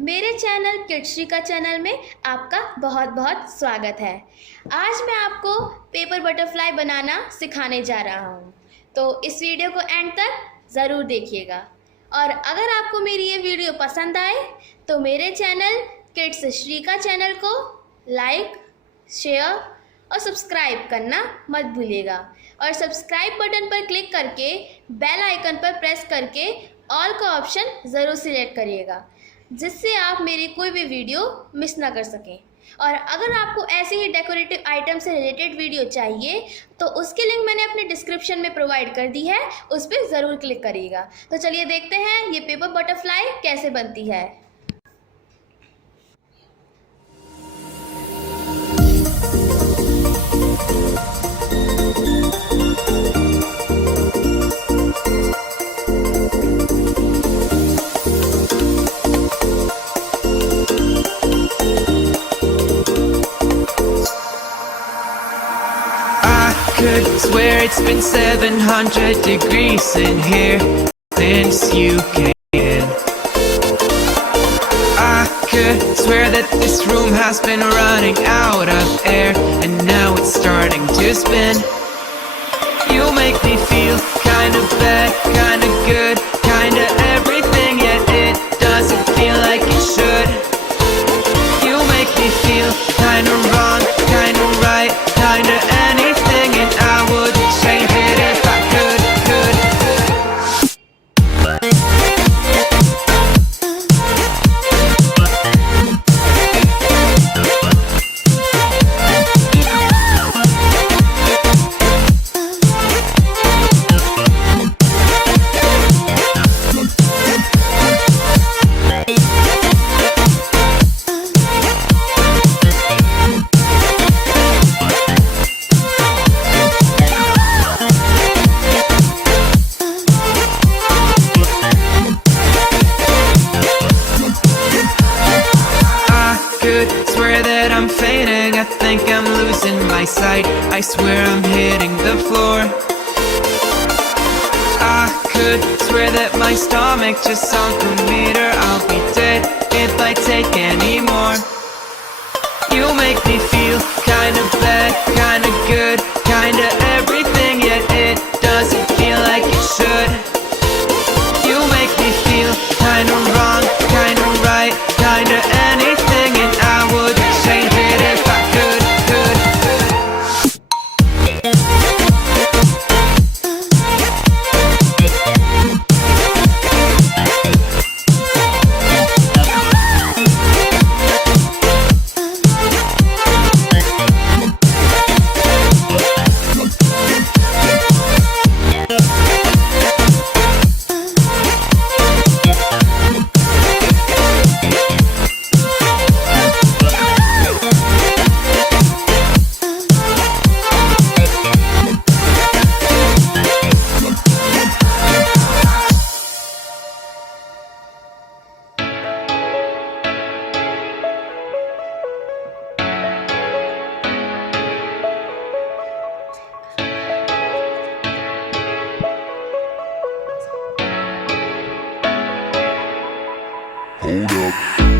मेरे channel kid श्रीका channel में आपका बहुत बहुत स्वागत है। आज मैं आपको पेपर बटरफ्लाई बनाना सिखाने जा रहा हूँ, तो इस वीडियो को एंड तक ज़रूर देखिएगा। और अगर आपको मेरी ये वीडियो पसंद आए तो मेरे चैनल किड्स श्रीका चैनल को लाइक, शेयर और सब्सक्राइब करना मत भूलिएगा। और सब्सक्राइब बटन पर क्लिक करके बेल आइकन पर प्रेस करके ऑल का ऑप्शन ज़रूर सिलेक्ट करिएगा, जिससे आप मेरी कोई भी वीडियो मिस ना कर सकें। और अगर आपको ऐसे ही डेकोरेटिव आइटम से रिलेटेड वीडियो चाहिए तो उसकी लिंक मैंने अपने डिस्क्रिप्शन में प्रोवाइड कर दी है, उस पर ज़रूर क्लिक करिएगा। तो चलिए देखते हैं ये पेपर बटरफ्लाई कैसे बनती है। Could swear it's been 700 degrees in here since you came in. I could swear that this room has been running out of air, and now it's starting to spin. You make me feel kinda bad, kinda good, kinda everything, yet it doesn't feel like it should. You make me feel kinda wrong, kinda right, kinda anything, and I would change it if I could. Swear that I'm fainting, I think I'm losing my sight, I swear I'm hitting the floor. I could swear that my stomach just sunk a meter, I'll be dead if I take any more. You make me feel kinda bad, kinda good, kinda everything, yet it doesn't feel like it should. You make me feel kinda wrong, kinda right, kinda anything, and I would change it if I could. Hold up.